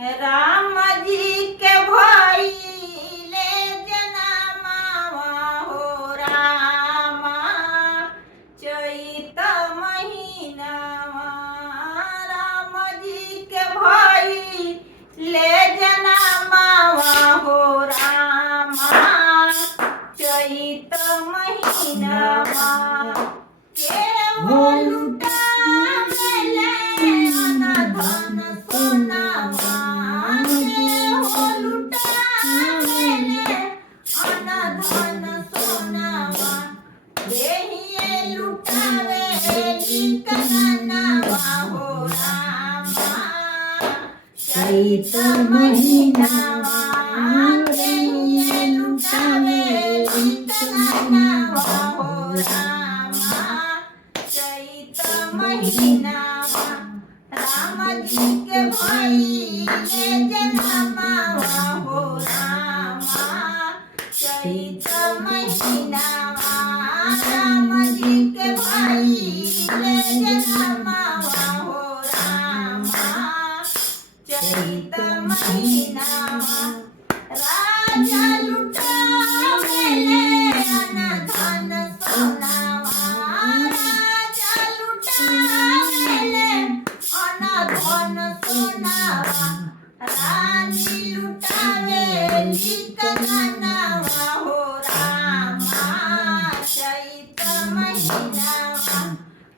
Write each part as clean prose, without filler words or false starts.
राम जी के भइले जनमावा हो रामा चैत महीनावा। राम जी के भइले जनमावा हो रामा चैत महीनावा। केहू लुटावेले अनधन सोनावा, केहू लुटावेले अनधन सोनावा। देहिए लुटावेली कंगनवा हो रामा चैत महीनावा। देहिए लुटावेली कंगनवा हो रामा चैत महीनावा। राम जी के भइले जनमावा हो रामा चैत महीनावा। राम जी के भइले जनमावा हो रामा चैत महीनावा। राजा लुटावेले अनधन सोनावा, राजा लुटावेले अनधन सोनावा। रानी लुटावेली कंगनवा हो रामा चैत महीनावा।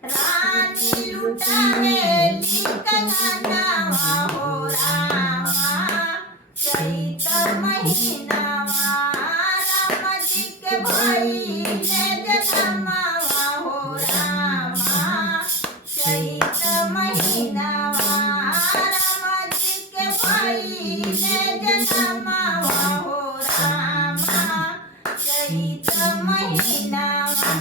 रानी लुटावेली कंगनवा हो रामा चैत महीनावा। राम जी के भइले जनमावा हो रामा चैत महीनावा। राम जी के भइले जनमावा हो रामा चैत महीनावा।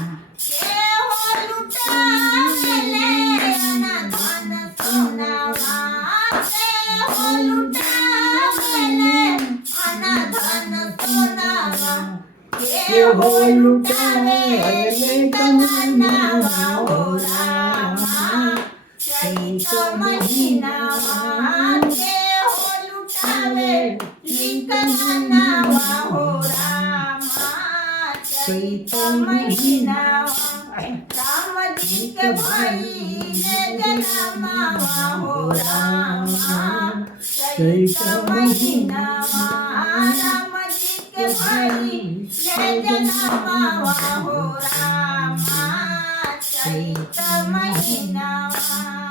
केहू लुटावेले अनधन सोनावा, केहू लुटावेले अनधन सोनावा। केहू लुटावेले कंगनवा हो रामा चैत महीनावा। केहू लुटावेली कंगनवा हो रामा चैत महीनावा। राम जी के भइले जनमावा हो रामा चैत महीनावा। राम जी के भइले जनमावा हो रामा चैत महीनावा।